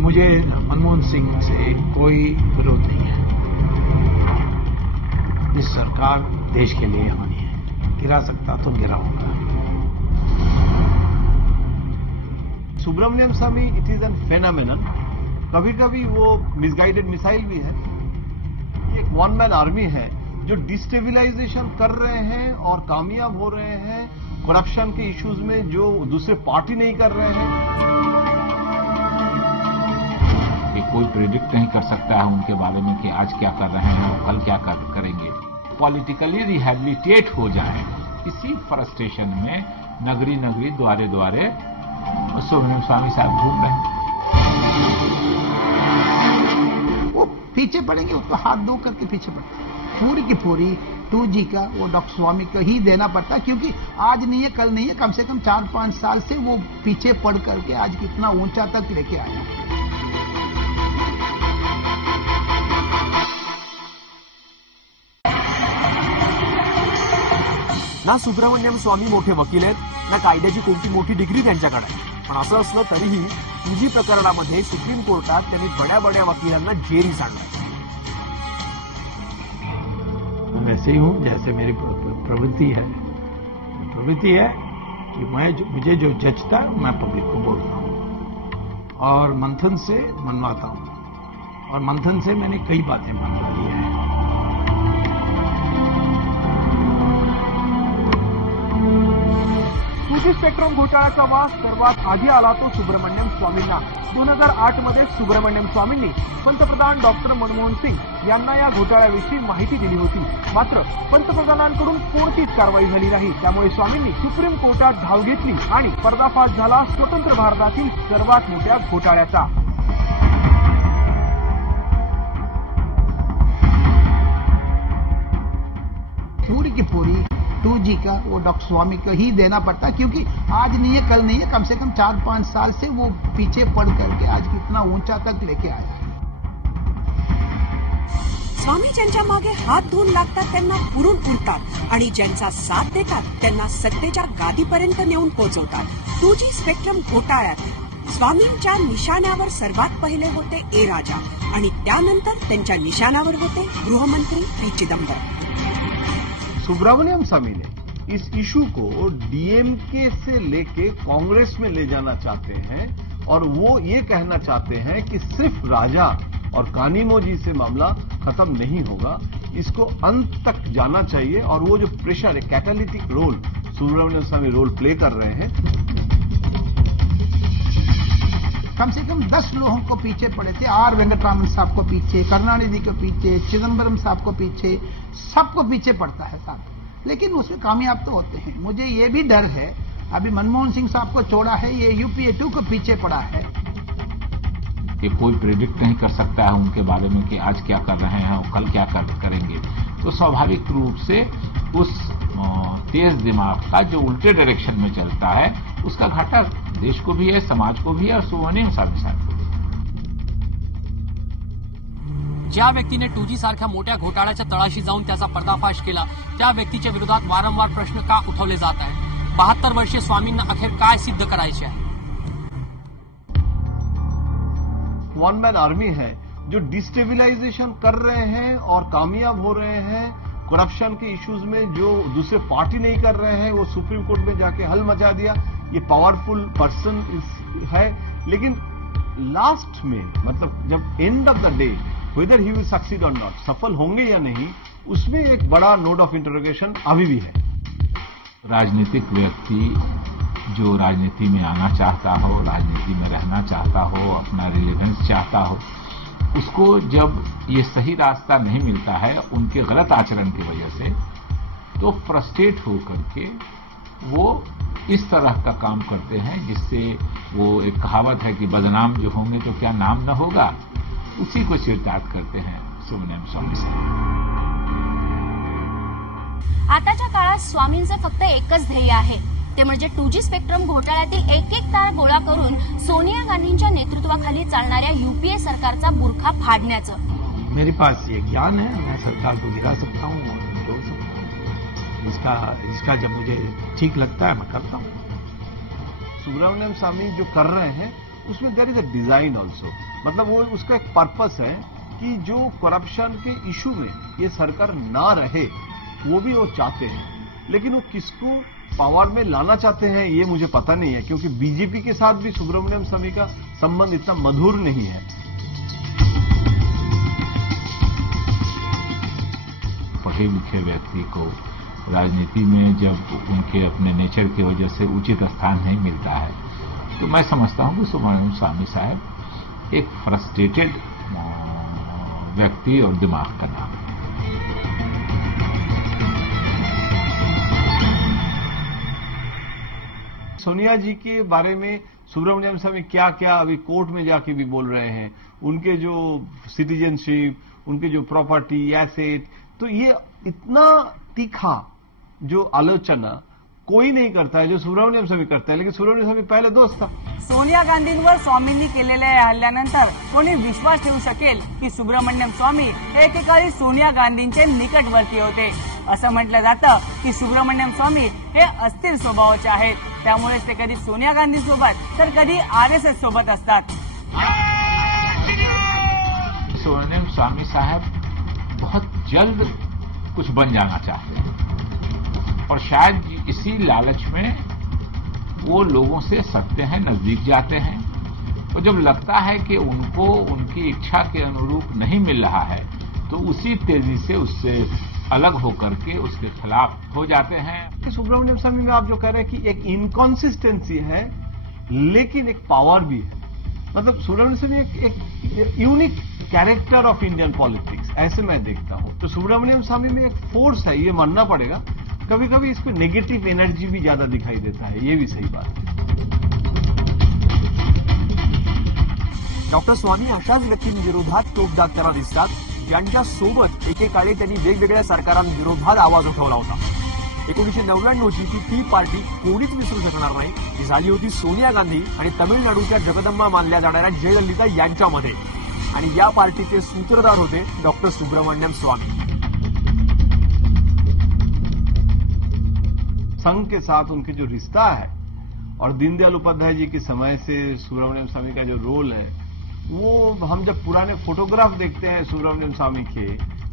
मुझे मनमोहन सिंह से कोई विरोध नहीं है। इस सरकार देश के लिए होनी है, गिरा सकता तो गिराऊंगा। सुब्रमण्यम स्वामी इट इज एन फेनोमेनन। कभी कभी वो मिसगाइडेड मिसाइल भी है। एक वन मैन आर्मी है जो डिस्टेबिलाइजेशन कर रहे हैं और कामयाब हो रहे हैं करप्शन के इश्यूज में, जो दूसरे पार्टी नहीं कर रहे हैं। कोई प्रेडिक्ट नहीं कर सकता है उनके बारे में कि आज क्या कर रहे हैं और कल क्या करेंगे। पॉलिटिकली रिहैबिलिटेट हो जाए, इसी फ्रस्ट्रेशन में नगरी नगरी द्वारे द्वारे सुब्रमण्यम स्वामी साहब घूम रहे हैं। वो पीछे पड़ेंगे, उसको हाथ धो करके पीछे पड़ेंगे। पूरी की पूरी 2G का वो डॉक्टर स्वामी को ही देना पड़ता है, क्योंकि आज नहीं है कल नहीं है, कम से कम 4-5 साल से वो पीछे पड़ करके आज कितना ऊंचा तक लेके आया। ना सुब्रमण्यम स्वामी मोठे वकील आहेत, ना कायद्याची कोणती मोठी डिग्री त्यांच्याकडे आहे, पण असं असलं तरीही 2G प्रकरणामध्ये सुप्रीम कोर्टात त्यांनी बड्या बड्या वकिलांना जेरी सांडलं। वैसे ही हूं जैसे मेरी प्रवृत्ति है कि मुझे जो जचता मैं पब्लिक को बोलता हूं और मंथन से मनवाता हूं, और मंथन से मैंने कई बातें मनवा दी हैं। टूजी स्पेक्ट्रम घोटाळ्याचा वास सर्वात आधी आला तो सुब्रमण्यम स्वामींना। 2008 मध्ये सुब्रमण्यम स्वामींनी पंतप्रधान डॉक्टर मनमोहन सिंग यांना या घोटाळ्याविषयी माहिती दिली होती, मात्र पंतप्रधानांकडून कोणतीच कारवाई झाली नाही। त्यामुळे स्वामींनी सुप्रीम कोर्टात धाव घेतली आणि पर्दाफाश झाला स्वतंत्र भारतातील सर्वात मोठ्या घोटाळ्याचा। पूरी की पूरी 2G का वो डॉक्टर स्वामी को ही देना पड़ता है, क्योंकि आज नहीं है कल नहीं है, कम से कम 4-5 साल से वो पीछे पड़ करके आज कितना ऊंचा तक लेके आया। स्वामी ज्यांच्या मागे हात धुवून लागतात त्यांना पुरून उरतात आणि ज्यांचा साथ देतात त्यांना सत्तेच्या गादीपर्यंत नेऊन पोहोचवतात। 2G स्पेक्ट्रम घोटाळ्यात स्वामींच्या निशाण्यावर सर्वात पहिले होते ए राजा आणि त्यानंतर त्यांच्या निशाण्यावर होते गृहमंत्री पी चिदंबरम। सुब्रमण्यम स्वामी ने इस इशू को डीएमके से लेके कांग्रेस में ले जाना चाहते हैं और वो ये कहना चाहते हैं कि सिर्फ राजा और कानीमोजी से मामला खत्म नहीं होगा, इसको अंत तक जाना चाहिए। और वो जो प्रेशर है, कैटालिटिक रोल सुब्रमण्यम स्वामी रोल प्ले कर रहे हैं। कम से कम 10 लोगों को पीछे पड़े थे, आर वेंकटरामन साहब को पीछे, करुणानिधि को पीछे, चिदंबरम साहब को पीछे, सबको पीछे पड़ता है साहब, लेकिन उससे कामयाब तो होते हैं। मुझे ये भी डर है, अभी मनमोहन सिंह साहब को छोड़ा है, ये UPA 2 को पीछे पड़ा है। कि कोई प्रेडिक्ट नहीं कर सकता है उनके बारे में कि आज क्या कर रहे हैं और कल क्या करेंगे, तो स्वाभाविक रूप से उस तेज दिमाग का जो उल्टे डायरेक्शन में चलता है उसका घाटा देश को भी है, समाज को भी है और सुब्रमण्यम स्वामी साहब को। ज्या व्यक्तीने 2G सारख्या मोठ्या घोटाळ्याच्या तळाशी जाऊन त्याचा पर्दाफाश केला, त्या व्यक्तीच्या विरोधात वारंवार प्रश्न का उठवले जात आहेत? 72 वर्षीय स्वामींना अखेर काय सिद्ध करायचे आहे? वन मैन आर्मी है जो डिस्टेबिलाइजेशन कर रहे हैं और कामयाब हो रहे हैं करप्शन के इश्यूज में, जो दूसरे पार्टी नहीं कर रहे हैं। वो सुप्रीम कोर्ट में जाके हल मचा दिया। ये पावरफुल पर्सन है, लेकिन लास्ट में मतलब जब end of the day weather he will succeed और नॉट, सफल होंगे या नहीं, उसमें एक बड़ा नोट ऑफ इंटरोगेशन अभी भी है। राजनीतिक व्यक्ति जो राजनीति में आना चाहता हो, राजनीति में रहना चाहता हो, अपना रिलेवेंस चाहता हो, उसको जब ये सही रास्ता नहीं मिलता है उनके गलत आचरण की वजह से, तो फ्रस्ट्रेट होकर के वो इस तरह का काम करते हैं जिससे वो एक कहावत है कि बदनाम जो होंगे तो क्या नाम न होगा, उसी को चरितार्थ करते हैं सुब्रमण्यम स्वामी साहब। आताच्या काळात स्वामींचे फक्त एकच ध्येय आहे, ते म्हणजे 2G स्पेक्ट्रम घोटाळ्यातील एक एक ताळ गोळा करून सोनिया गांधींच्या नेतृत्वाखाली चालणाऱ्या UPA सरकारचा बुरखा फाडण्याचं। मेरे पास ये ज्ञान है, मैं सरकार को गिरा सकता हूँ, इसका जब मुझे ठीक लगता है मैं करता हूँ। सुब्रमण्यम स्वामी जो कर रहे हैं उसमें there is a design also, मतलब वो उसका एक पर्पस है कि जो करप्शन के इशू में ये सरकार ना रहे, वो भी वो चाहते हैं, लेकिन वो किसको पावर में लाना चाहते हैं ये मुझे पता नहीं है, क्योंकि बीजेपी के साथ भी सुब्रमण्यम स्वामी का संबंध इतना मधुर नहीं है। पढ़े लिखे व्यक्ति को राजनीति में जब उनके अपने नेचर की वजह से उचित स्थान नहीं मिलता है, तो मैं समझता हूं कि सुब्रमण्यम स्वामी साहब एक फ्रस्ट्रेटेड व्यक्ति और दिमाग का नाम है। सोनिया जी के बारे में सुब्रमण्यम स्वामी क्या क्या अभी कोर्ट में जाके भी बोल रहे हैं, उनके जो सिटीजनशिप, उनके जो प्रॉपर्टी एसेट, तो ये इतना तीखा जो आलोचना कोई नहीं करता है जो सुब्रमण्यम स्वामी करता है, लेकिन सुब्रमण्यम स्वामी पहिले दोस्त था। सोनिया गांधींवर स्वामींनी केलेल्या या हल्ल्यानंतर कोणी विश्वास ठेवू शकेल की सुब्रमण्यम स्वामी हे एकेकाळी सोनिया गांधींचे निकटवर्ती होते? असं म्हटलं जातं की सुब्रमण्यम स्वामी हे अस्थिर स्वभावाचे आहेत, त्यामुळे ते कधी सोनिया गांधी सोबत तर कधी आरएसएस सोबत असतात। सुब्रमण्यम स्वामी साहब बहुत जल्द कुछ बन जाना चाहते हैं और शायद इसी लालच में वो लोगों से सटते हैं, नजदीक जाते हैं, तो जब लगता है कि उनको उनकी इच्छा के अनुरूप नहीं मिल रहा है तो उसी तेजी से उससे अलग होकर के उसके खिलाफ हो जाते हैं। सुब्रमण्यम स्वामी में आप जो कह रहे हैं कि एक इनकॉन्सिस्टेंसी है लेकिन एक पावर भी है, मतलब सुब्रमण्यम स्वामी एक unique character of Indian politics ऐसे मैं देखता हूं। तो सुब्रमण्यम स्वामी में एक फोर्स है, ये मानना पड़ेगा। कभी कभी इसमें नेगेटिव एनर्जी भी ज्यादा दिखाई देता है, ये भी सही बात है। डॉक्टर स्वामी अशाच व्यक्तींविरोधात टोकदाग करत दिसतात, यांच्यासोबत एकेकाळी त्यांनी वेगवेगळ्या सरकारांविरोधात आवाज उठवला होता। 1999ची ती पार्टी कोणीच विसरू शकणार नाही, ती झाली होती सोनिया गांधी आणि तमिळनाडूच्या जगदंबा मानल्या जाणाऱ्या जयललिता यांच्यामध्ये, आणि या पार्टीचे सूत्रधार होते डॉक्टर सुब्रमण्यम स्वामी। संघ के साथ उनके जो रिश्ता है और दीनदयाल उपाध्याय जी के समय से सुब्रमण्यम स्वामी का जो रोल है, वो हम जब पुराने फोटोग्राफ देखते हैं सुब्रमण्यम स्वामी के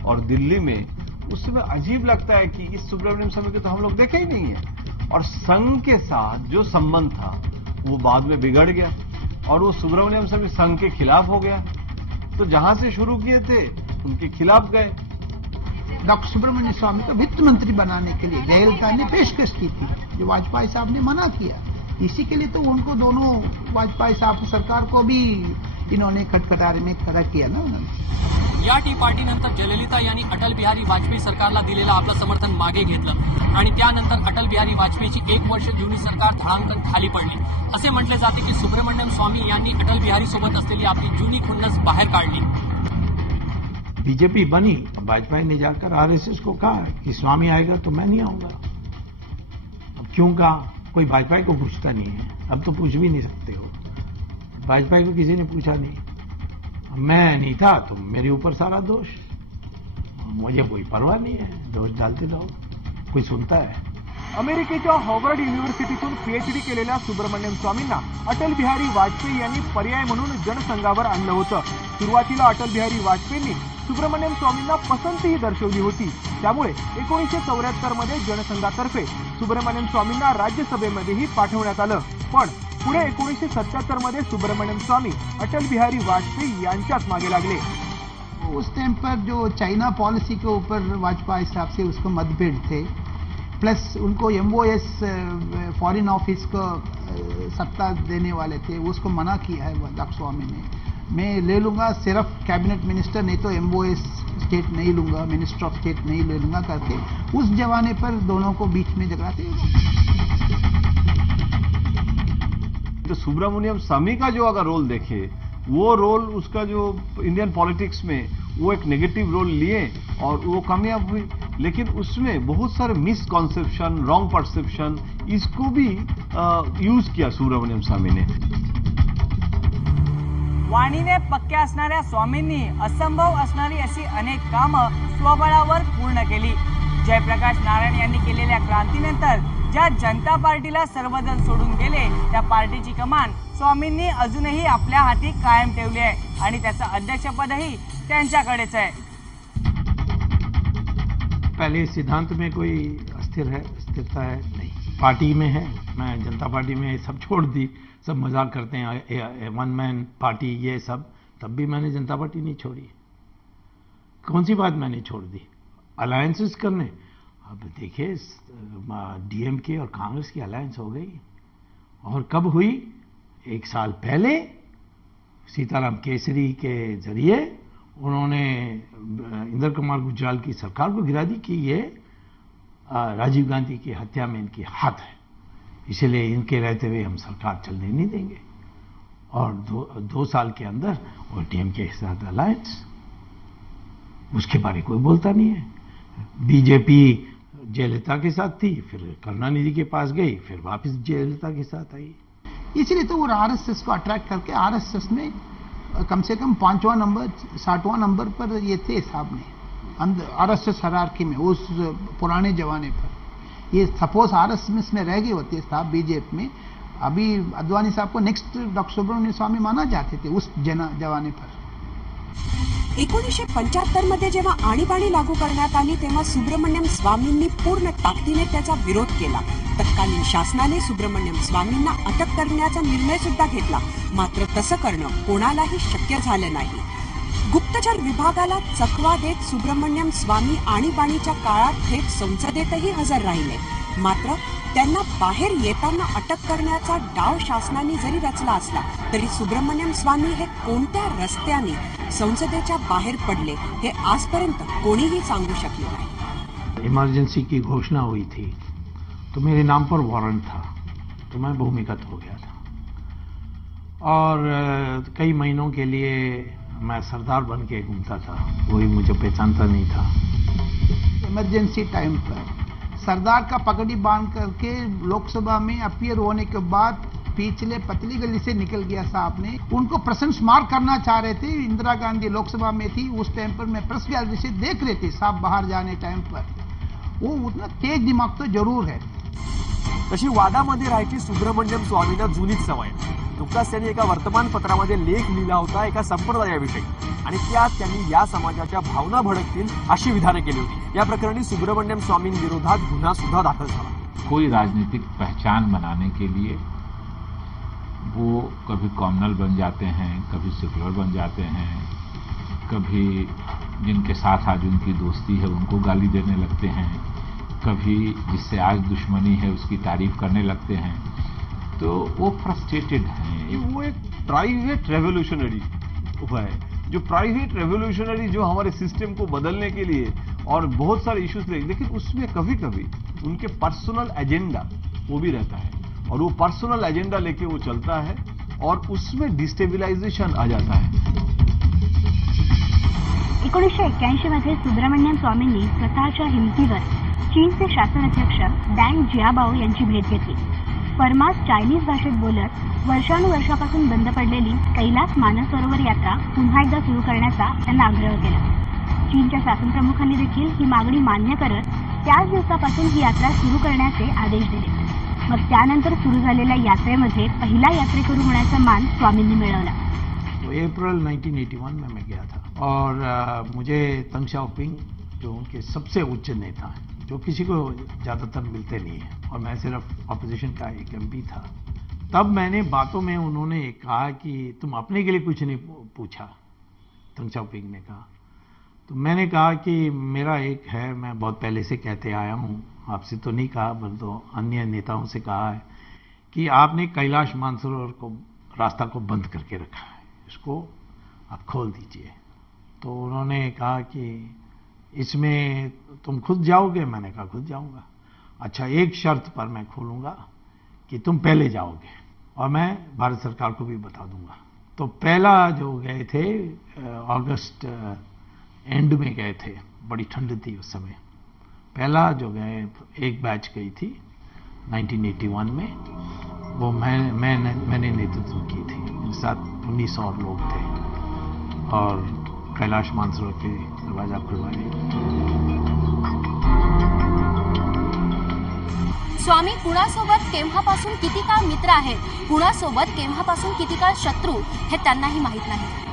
और दिल्ली में, उस समय अजीब लगता है कि इस सुब्रमण्यम स्वामी के तो हम लोग देखे ही नहीं है। और संघ के साथ जो संबंध था वो बाद में बिगड़ गया और वो सुब्रमण्यम स्वामी संघ के खिलाफ हो गया, तो जहां से शुरू किए थे उनके खिलाफ गए। डॉक्टर सुब्रमण्यम स्वामी को वित्त मंत्री बनाने के लिए जयललिता ने पेशकश की थी, जो वाजपेयी साहब ने मना किया। इसी के लिए तो उनको दोनों वाजपेयी साहब की सरकार को भी इन्होंने खटखटारे में खड़ा किया ना उन्होंने। या टी पार्टीनंतर जयललिता यांनी अटल बिहारी वाजपेयी सरकारला दिलेलं आपलं समर्थन मागे घेतलं आणि त्यानंतर अटल बिहारी वाजपेयीची 1 वर्ष जुनी सरकार धडांकन खाली पडली। असे म्हटले जाते की सुब्रमण्यम स्वामी यांनी अटल बिहारी सोबत असलेली आपली जुनी खुन्नस बाहेर काढली। बीजेपी बनी, वाजपेयी ने जाकर आरएसएस को कहा कि स्वामी आएगा तो मैं नहीं आऊंगा। अब क्यों कहा? कोई वाजपेयी को पूछता नहीं है, अब तो पूछ भी नहीं सकते हो। वाजपेयी को किसी ने पूछा नहीं, मैं नहीं था तो मेरे ऊपर सारा दोष, मुझे कोई परवाह नहीं है, दोष डालते रहो, कोई सुनता है। अमेरिकेच्या हार्वर्ड युनिव्हर्सिटीतून पीएचडी केलेल्या सुब्रमण्यम स्वामींना अटल बिहारी वाजपेयी यांनी पर्याय म्हणून जनसंघावर आणलं होतं। सुरुवातीला अटल बिहारी वाजपेयींनी सुब्रमण्यम स्वामींना पसंतीही दर्शवली होती, त्यामुळे 1974 मध्ये जनसंघातर्फे सुब्रमण्यम स्वामींना राज्यसभेमध्येही पाठवण्यात आलं। पण पुढे 1977 मध्ये सुब्रमण्यम स्वामी अटल बिहारी वाजपेयी यांच्याच मागे लागले। उस टाइम पर जो चाइना पॉलिसी के ऊपर वाजपेयी साहब से उसको मतभेद थे, प्लस उनको एमओएस फॉरेन ऑफिस को सत्ता देने वाले थे, उसको मना किया है डॉक्टर स्वामी ने। मैं ले लूंगा सिर्फ कैबिनेट मिनिस्टर, नहीं तो एमओएस स्टेट नहीं लूंगा, मिनिस्टर ऑफ स्टेट नहीं ले लूंगा करके उस जमाने पर दोनों को बीच में झगड़ा थे। तो सुब्रमण्यम स्वामी का जो अगर रोल देखे, वो रोल उसका जो इंडियन पॉलिटिक्स में वो एक नेगेटिव रोल लिए और वो कामयाब हुई, लेकिन उसमें बहुत सारे मिसकॉन्सेप्शन, रॉन्ग परसेप्शन, इसको भी यूज किया सुब्रमण्यम स्वामी ने। वाणीने पक्क्या असणाऱ्या स्वामींनी असंभव असणारी अशी अनेक कामं स्वबळावर पूर्ण केली। जयप्रकाश नारायण यांनी केलेल्या क्रांतीनंतर ज्या जनता पार्टीला सर्वजण सोडून गेले त्या पार्टीची कमान स्वामींनी अजूनही आपल्या हाती कायम ठेवली आहे आणि त्याचं अध्यक्षपदही त्यांच्याकडेच आहे. पहले सिद्धांत में कोई स्थिरता है नहीं, पार्टी में है. मैं जनता पार्टी में सब छोड़ दी, सब मजाक करते हैं वन मैन पार्टी ये सब, तब भी मैंने जनता पार्टी नहीं छोड़ी. कौन सी बात मैंने छोड़ दी? अलायंसेस करने. अब देखिए डीएमके और कांग्रेस की अलायंस हो गई, और कब हुई? 1 साल पहले सीताराम केसरी के जरिए उन्होंने इंदिरा कुमार गुजराल की सरकार को गिरा दी कि ये राजीव गांधी की हत्या में इनकी हाथ है, इसलिए इनके रहते हुए हम सरकार चलने नहीं देंगे. और दो साल के अंदर और डीएमके के साथ अलायंस, उसके बारे कोई बोलता नहीं है. बीजेपी जयललिता के साथ थी, फिर करुणानिधि के पास गई, फिर वापस जयललिता के साथ आई. इसलिए तो वो आरएसएस को अट्रैक्ट करके आरएसएस में कम से कम 5वां नंबर 60वां नंबर पर ये थे साहब ने आरएसएस हायरार्की में उस पुराने जमाने पर. ये सपोज आरएसएस में रह गए होते साहब बीजेपी में, अभी अद्वानी साहब को नेक्स्ट डॉक्टर सुब्रमण्यम स्वामी माना जाते थे उस जमाने पर. 1975 मध्ये जेव्हा आणीबाणी लागू करण्यात आली तेव्हा सुब्रमण्यम स्वामींनी पूर्ण ताकदीने त्याचा विरोध केला. तत्कालीन शासनाने सुब्रमण्यम स्वामींना अटक करण्याचा निर्णय सुद्धा घेतला, मात्र तसं करणं कोणालाही शक्य झालं नाही. गुप्तचर विभागाला चकवा देत सुब्रमण्यम स्वामी आणीबाणीच्या काळात थेट संसदेतही हजर राहिले, मात्र त्यांना बाहेर येताना अटक करण्याचा डाव शासनाने जरी रचला असला तरी सुब्रमण्यम स्वामी हे कोणत्या रस्त्याने संसदेच्या बाहेर पडले हे आजपर्यंत कोणीही सांगू शकले नाही. इमरजेंसी की घोषणा हुई थी तो मेरे नाम पर वारंट था, तो मैं भूमिगत हो गया था, और कई महीनों के लिए मैं सरदार बन के घूमता था, कोई मुझे पहचानता नहीं था. इमरजेंसी टाइम पर सरदार का पगड़ी बांध करके लोकसभा में अपीयर होने के बाद पिछले पतली गली से निकल गया साहब ने. उनको प्रशंस मार्क करना चाह रहे थे. इंदिरा गांधी लोकसभा में थी उस टाइम पर, मैं प्रेस गैलरी से देख रहे थे साहब बाहर जाने टाइम पर. वो उतना तेज दिमाग तो जरूर है. तशी वादामध्ये राहायची सुब्रमण्यम स्वामींना जुनीच सवय. नुकताच त्यांनी एका वर्तमानपत्रामध्ये लेख लिहिला होता एका संप्रदायाविषयी, आणि त्यात त्यांनी या समाजाच्या भावना भडकतील अशी विधानं केली होती. या प्रकरणी सुब्रमण्यम स्वामींविरोधात गुन्हा सुद्धा दाखल झाला. कोई राजनीतिक पहचान बनाने के लिए वो कभी कॉमनल बन जाते हैं, कभी सेक्युलर बन जाते हैं, कभी जिनके साथ आज उनकी दोस्ती है उनको गाली देने लगते हैं, कभी जिससे आज दुश्मनी है उसकी तारीफ करने लगते हैं. तो वो फ्रस्ट्रेटेड हैं. वो एक प्राइवेट रेवोल्यूशनरी हुआ है, जो प्राइवेट रेवोल्यूशनरी जो हमारे सिस्टम को बदलने के लिए और बहुत सारे इश्यूज लेकिन उसमें कभी कभी उनके पर्सनल एजेंडा वो भी रहता है, और वो पर्सनल एजेंडा लेके वो चलता है और उसमें डिस्टेबिलायझेशन आ जाता है. 1981 मध्ये सुब्रमण्यम स्वामींनी स्वतःच्या हिमतीवर चीनचे शासनाध्यक्ष डँग जियाबाओ यांची भेट घेतली. परमास चायनीज भाषेत बोलत वर्षानुवर्षापासून बंद पडलेली कैलास मानसरोवर यात्रा पुन्हा एकदा सुरू करण्याचा त्यांना आग्रह केला. चीनच्या शासनप्रमुखांनी देखील ही मागणी मान्य करत त्याच दिवसापासून ही यात्रा सुरू करण्याचे आदेश दिले. मग त्यानंतर सुरू झालेल्या यात्रेमध्ये पहिला यात्रेकरू होण्याचा मान स्वामींनी मिळवला. अप्रैल 1981 में मैं गया था, और मुझे तंग शाओपिंग जो उनके सबसे उच्च नेता हैं, जो किसी को ज्यादातर मिलते नहीं है, और मैं सिर्फ अपोजिशन का एक एमपी था, तब मैंने बातों में उन्होंने कहा कि तुम अपने के लिए कुछ नहीं पूछा. तंग शाओपिंग ने कहा. तो मैंने कहा कि मेरा एक है, मैं बहुत पहले से कहते आया हूं, आपसे तो नहीं कहा बल्कि अन्य नेताओं से कहा है कि आपने कैलाश मानसरोवर को रास्ता को बंद करके रखा है, इसको आप खोल दीजिए. तो उन्होंने कहा कि इसमें तुम खुद जाओगे? मैंने कहा खुद जाऊंगा. अच्छा, एक शर्त पर मैं खोलूंगा कि तुम पहले जाओगे और मैं भारत सरकार को भी बता दूंगा. तो पहला जो गए थे अगस्त एंड में गए थे, बड़ी ठंड थी उस समय. पहला जो गए एक बैच गई थी 1981 में, वो मैंने नेतृत्व की थी. मेरे साथ 19 और लोग थे और कैलाश मानसरोवर के दरवाजा खुलवाए. स्वामी कुणासोबत केव्हापासून किती काळ मित्र आहेत, कुणासोबत केव्हापासून किती काळ शत्रू हे त्यांनाही माहीत नाही.